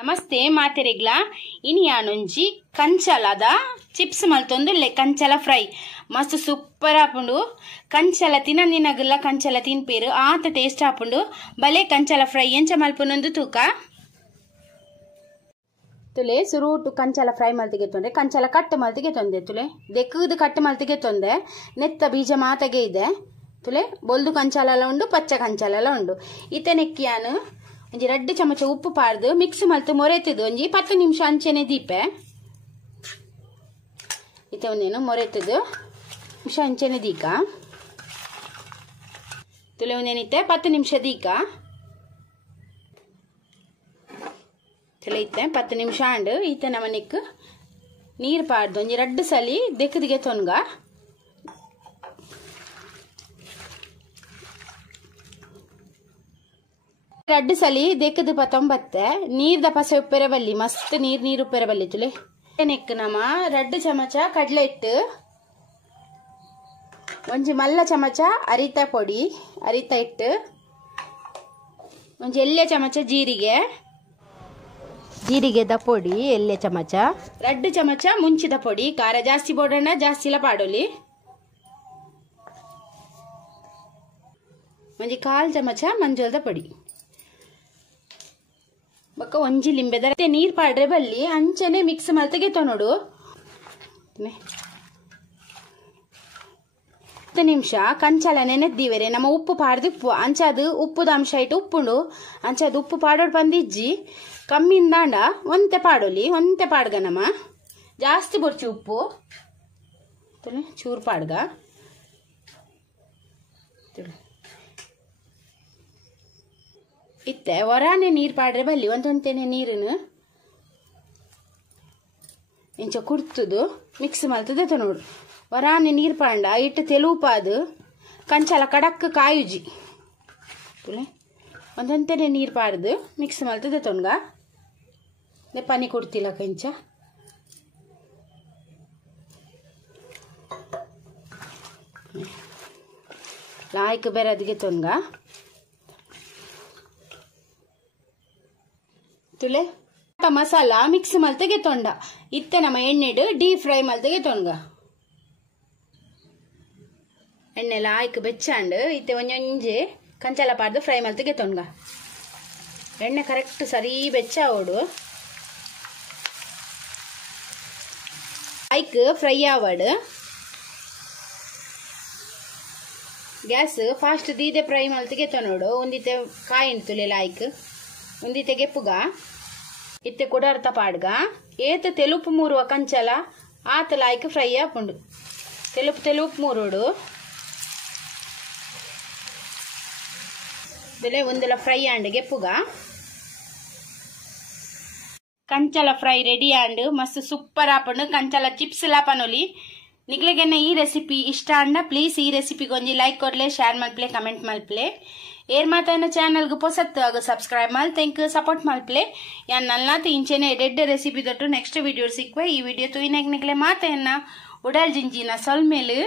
ನಮಸ್ತೆ ಮಾತೆರೆಗ್ಲ ಇನಿ ಯಾನೊಂಜಿ ಕಂಚಲದ chips ಮಲ್ತೊಂದುಲ್ಲೆ ಕಂಚಲ fry ಮಸ್ತ್ ಸೂಪರ್ ಆಪುಂಡು ಕಂಚಲ ತಿನ್ನನಿನಗಲ್ಲ ಕಂಚಲ ತಿನ್ಪೇರು ಆತ ಟೇಸ್ಟ್ ಆಪುಂಡು ಬಲೆ ಕಂಚಲ ಫ್ರೈ ಎಂಚ ಮಲ್ಪುನೊಂದು ತೂಕ ತುಲೆ ಸುರೂಟು ಕಂಚಲ ಫ್ರೈ ಮಲ್ತಿಗೆ ತೊಂದ್ರೆ ಕಂಚಲ ಕಟ್ಟು ಮಲ್ತಿಗೆ ತೊಂದೆ ತುಲೆ ದೆಕ್ಕದು ಕಟ್ಟು ಮಲ್ತಿಗೆ ತೊಂದೆ ನೆತ್ತ ಬೀಜ ಮಾತಗೆ ಇದೆ ತುಲೆ ಬೊಲ್ದು ಕಂಚಲ ಉಂಡು ಪಚ್ಚ ಕಂಚಲ ಉಂಡು ಈತ ನೆಕ್ಕಿಯಾನು ಒಂಜಿ 2 ಚಮಚ ಉಪ್ಪು ಪಾರ್ದು ಮಿಕ್ಸ್ ಮಲ್ತು ಮೊರೆತದು ಒಂಜಿ 10 ನಿಮಿಷ ಅಂಚೆನೆ ದೀಪೆ ಇತ್ತೆ ಒಂದೇನು ಮೊರೆತದು ನಿಮಿಷ ಅಂಚೆನೆ ದೀಕ ತುಲೆ ಒಂದೇನಿತ್ತೆ 10 ನಿಮಿಷ ದೀಕ ತುಲೆ ಇತ್ತೆ 10 ನಿಮಿಷ ಅಂಡು ಈತೆ ನಮನಿಕ್ ನೀರು ಪಾರ್ದು ಒಂಜಿ 2 ಸಲಿ ದೆಕ್ಕದಿಗೆ ತೊನ್ಗ ರಡ್ಡು ಸಲಿ ದೆಕ್ಕದು ಪತ್ತೊಂಬತ್ತೆ ನೀರ್ದ ಪಸೆ ಉಪ್ಪೆರೆ ಬಲ್ಲಿ ಮಸ್ತ್ ನೀರು ಉಪ್ಪೆರೆ ಬಲ್ಲಿ ತುಲೆ ನೆಕ್ ನಮ 2 ಚಮಚ ಕಡ್ಲೆ ಹಿಟ್ಟು ಒಂಜಿ ಮಲ್ಲ ಚಮಚ ಅರಿತ ಪೊಡಿ ಅರಿತ ಹಿಟ್ಟು ಒಂಜಿ ಎಲ್ಲೆ ಚಮಚ ಜೀರಿಗೆದ ಪೊಡಿ ಎಲ್ಲೆ ಚಮಚ 2 ಚಮಚ ಮುಂಚಿದ ಪೊಡಿ ಖಾರ ಜಾಸ್ತಿ ಬೋಡಣ್ಣ ಜಾಸ್ತಿ ಇಲ್ಲ ಪಾಡೋಲಿ ಒಂಜಿ 1/4 ಚಮಚ ಮಂಜುಳದ ಪೊಡಿ ಬಕ್ಕ ಒಂಜಿ ಲಿಂಬೆದ ನೀರ್ ಪಾಡ್ರೆ ಬಲ್ಲಿ ಅಂಚನೆ ಮಿಕ್ಸ್ ಮಲ್ತೆಗೆ ತೊನೋಡು 10 ನಿಮಿಷ ಕಂಚಲ ನೆನೆದ್ದೀವರೆ ನಮ್ಮ ಉಪ್ಪು ಪಾಡ್ದಿಪ್ಪು ಅಂಚದು ಉಪ್ಪುದ ಅಂಶ ಇಟ್ಟು ಉಪ್ಪುಂಡು ಅಂಚದು ಉಪ್ಪು ಪಾಡೋಡು ಬಂದಿಜ್ಜಿ ಕಮ್ಮಿಂದಾಂಡ ಒಂತೆ ಪಾಡೋಲಿ ಒಂತೆ ಪಾಡ್ಗ ನಮ್ಮ ಜಾಸ್ತಿ ಬೊರ್ಚಿ ಉಪ್ಪು ಚೂರು ಪಾಡ್ಗ ಇತ್ತೆ ಹೊರಾನೆ ನೀರು ಪಾಡ್ರೆ ಬಲ್ಲಿ ಒಂದೊಂತೆನೆ ನೀರನ್ನು ಇಂಚ ಕುಡ್ತದು ಮಿಕ್ಸ್ ಮಲ್ತದೆ ನೋಡು ಹೊರಾನೆ ನೀರು ಪಾಂಡ ಇಟ್ಟು ತೆಲುಪಾದು ಕಂಚಲ ಕಡಕ್ ಕಾಯುಜಿ ಒಂದೊಂತೆನೆ ನೀರು ಪಾಡ್ದು ಮಿಕ್ಸ್ ಮಲ್ತದೆ ತೊನ್ಗ ಪನಿ ಕೊಡ್ತಿಲ್ಲ ಕಂಚ ಲಾಯ್ಕ್ ಬೇರೆ ಅದಕ್ಕೆ ತೊನ್ಗ ತುಲೆ ಮಸಾಲ ಮಿಕ್ಸ್ ಮಲ್ತೆಗೆ ತೊಂಡ ಇತ್ತೆ ನಮ್ಮ ಎಣ್ಣೆಡು ಡೀಪ್ ಫ್ರೈ ಮಲ್ತೆಗೆ ತೊನ್ಗ ಎಣ್ಣೆ ಲಾಯ್ಕ್ ಬೆಚ್ಚಾಂಡು ಇತ್ತೆ ಒಂಜೊಂಜೆ ಕಂಚಲ ಪಾಡ್ದು ಫ್ರೈ ಮಲ್ತೆಗೆ ತೊನ್ಗ ಎಣ್ಣೆ ಕರೆಕ್ಟ್ ಸರಿ ಬೆಚ್ಚ ಓಡು ಲಾಯ್ಕ್ ಫ್ರೈ ಆವಡು ಗ್ಯಾಸ್ ಫಾಸ್ಟ್ ದೀದೆ ಫ್ರೈ ಮಲ್ತೆಗೆ ತೊನೋಡು ಒಂದಿತ್ತೆ ಕಾಯಿನ್ ತುಲೆ ಲಾಯ್ಕ್ ಒಂದಿತ್ತೆ ಗೆಪ್ಪುಗ ಇತ್ತೆ ಕುಡರ್ತ ಪಾಡ್ಗ ಏತ ತೆಲುಪು ಮೂರುವ ಕಂಚಲ ಆತ ಲಾಯ್ಕ್ ಫ್ರೈ ಆಪುಂಡು ತೆಲುಪು ಮೂರೋಡು ಬೆಲೆ ಒಂದೆಲ್ಲ ಫ್ರೈ ಆಂಡ್ ಗೆಪ್ಪುಗ ಕಂಚಲ ಫ್ರೈ ರೆಡಿ ಆಂಡ್ ಮಸ್ತ್ ಸೂಪರ್ ಆಪುಂಡು ಕಂಚಲ ಚಿಪ್ಸ್ ಲಾಪನೊಲಿ ನಿಗ್ಲೆಗೆನ್ನ ಈ ರೆಸಿಪಿ ಇಷ್ಟ ಅಂಡ ಪ್ಲೀಸ್ ಈ ರೆಸಿಪಿಗೆ ಒಂಜಿ ಲೈಕ್ ಕೊಡ್ಲೆ ಶೇರ್ ಮಲ್ಪ್ಲೆ ಕಮೆಂಟ್ ಮಲ್ಪ್ಲೆ ಏರ್ ಮಾತಾನ ಚಾನಲ್ಗೆ ಪೊಸತ್ತು ಆಗ ಸಬ್ಸ್ಕ್ರೈಬ್ ಮಲ್ ಥ್ಯಾಂಕ್ ಸಪೋರ್ಟ್ ಮಲ್ಪ್ಲೆ ಯಾನ್ ನಲ್ನಾತ ಇಂಚೆನೆ ಎಡೆಡ್ಡೆ ರೆಸಿಪಿ ದೊಟ್ಟು ನೆಕ್ಸ್ಟ್ ವಿಡಿಯೋ ಸಿಕ್ವೆ ಈ ವಿಡಿಯೋ ತುಯಿನಾಗ ನಿಗ್ಲೆ ಮಾತೆಯನ್ನ ಉಡಲ್ ಜಿಂಜಿನ ಸೊಲ್ಮೇಲು